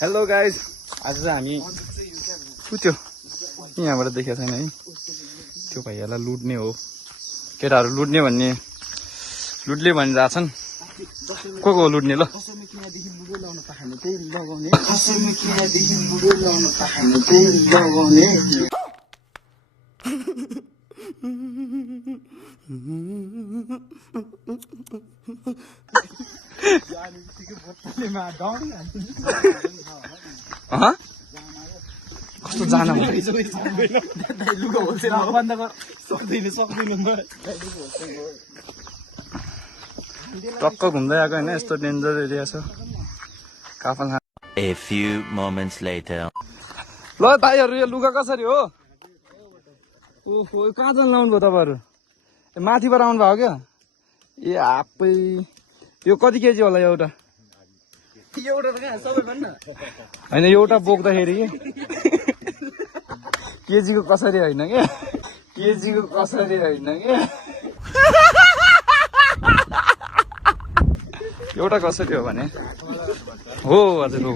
Hello guys, आज चाहिँ हामी त्यो यहाँबाट देखेको छैन है, त्यो भाइहरूलाई लुट्ने हो। केटाहरू लुट्ने भन्ने लुट्ने भनिरहेछन्। को लुट्ने ल? कस्तो जान टक्क घुम्दै आएको होइन, यस्तो डेन्जर एरिया छ काफल। A few moments later. ल भाइहरू, यो लुगा कसरी हो? ओहो, कहाँ जान लाउनु भयो तपाईँहरू? माथिबाट आउनु भयो क्या? ए आप्पै, यो कति केजी होला एउटा? होइन, एउटा बोक्दाखेरि केजीको कसरी होइन क्या, केजीको कसरी होइन क्या, एउटा कसरी हो भने हो हजुर हो।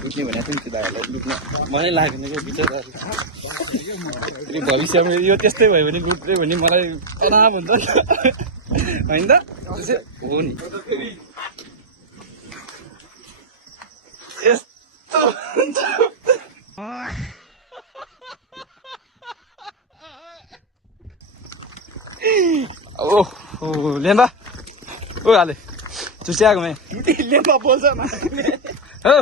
लुट्ने भनेको थियो नि दाइहरूलाई, लुट्न मलाई लागेन क्या बिचराहरू। भविष्यमा यो त्यस्तै भयो भने लुट्दै भने मलाई तनाव हुन्छ होइन त? हो नि, यस्तो हुन्छ। ओहो लेम्बा ओ हाले चुस्याएको मैं लेम्बा बोल्छ न हो।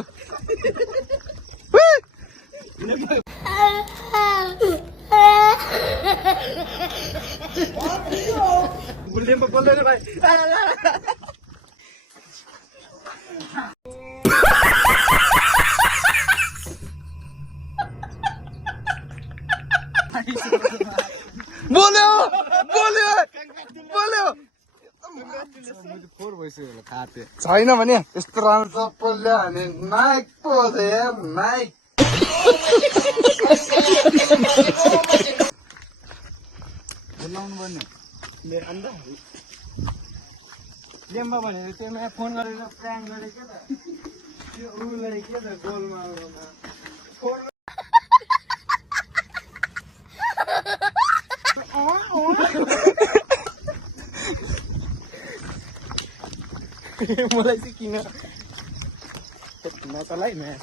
लेम्बा बोल्दैन भाइ। बोल्यो बोल्यो बोल्यो छैन भने यस्तो राम्रो चप्पल ल्यायो भने नाइक पो हो त यार, नाइक। बोलाउनु पर्ने लेम्बा भनेर त्यसमा फोन गरेर प्र्याङ्क गरेर के त त्यो उसलाई के त गोलमा मलाई चाहिँ किन नचलाइ म्याच।